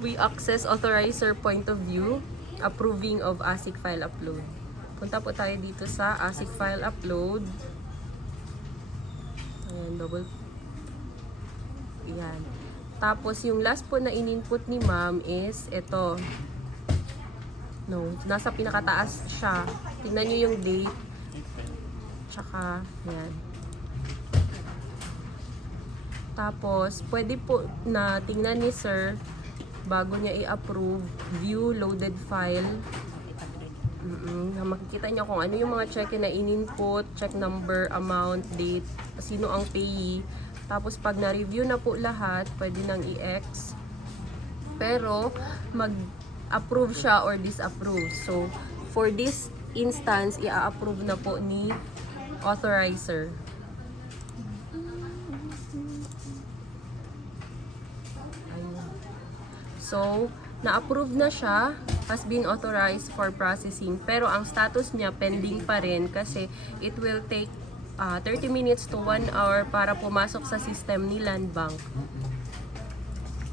We access authorizer point of view, approving of ASIC file upload. Punta po tayo dito sa ASIC file upload. Ayan, double. Ayan. Tapos, yung last po na in-input ni ma'am is ito. No, nasa pinakataas siya. Tingnan nyo yung date. Tsaka, ayan. Tapos, pwede po na tingnan ni sir bago niya i-approve, view loaded file. Makikita niya kung ano yung mga check na in-input, check number, amount, date, sino ang payee. Tapos, pag na-review na po lahat, pwede nang i-X. Pero, mag-approve siya or disapprove. So, for this instance, i-approve na po ni authorizer. So, na-approve na siya, has been authorized for processing. Pero ang status niya pending pa rin kasi it will take 30 minutes to 1 hour para pumasok sa system ni Land Bank.